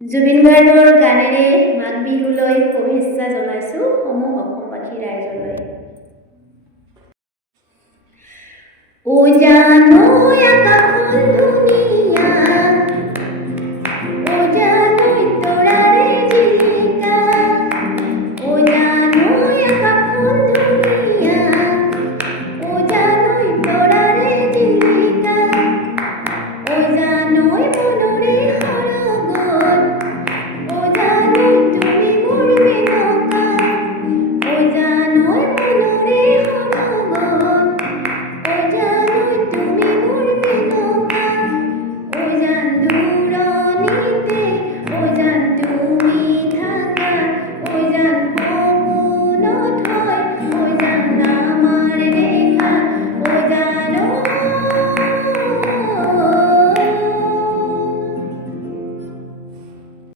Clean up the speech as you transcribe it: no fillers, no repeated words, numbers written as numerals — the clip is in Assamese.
জুবিন গাৰ্গৰ গানেৰে মাঘ বিহুলৈ শুভেচ্ছা জনাইছোঁ সমূহ অসমবাসী ৰাইজলৈ। ও জানো আকাশ ধুনীয়া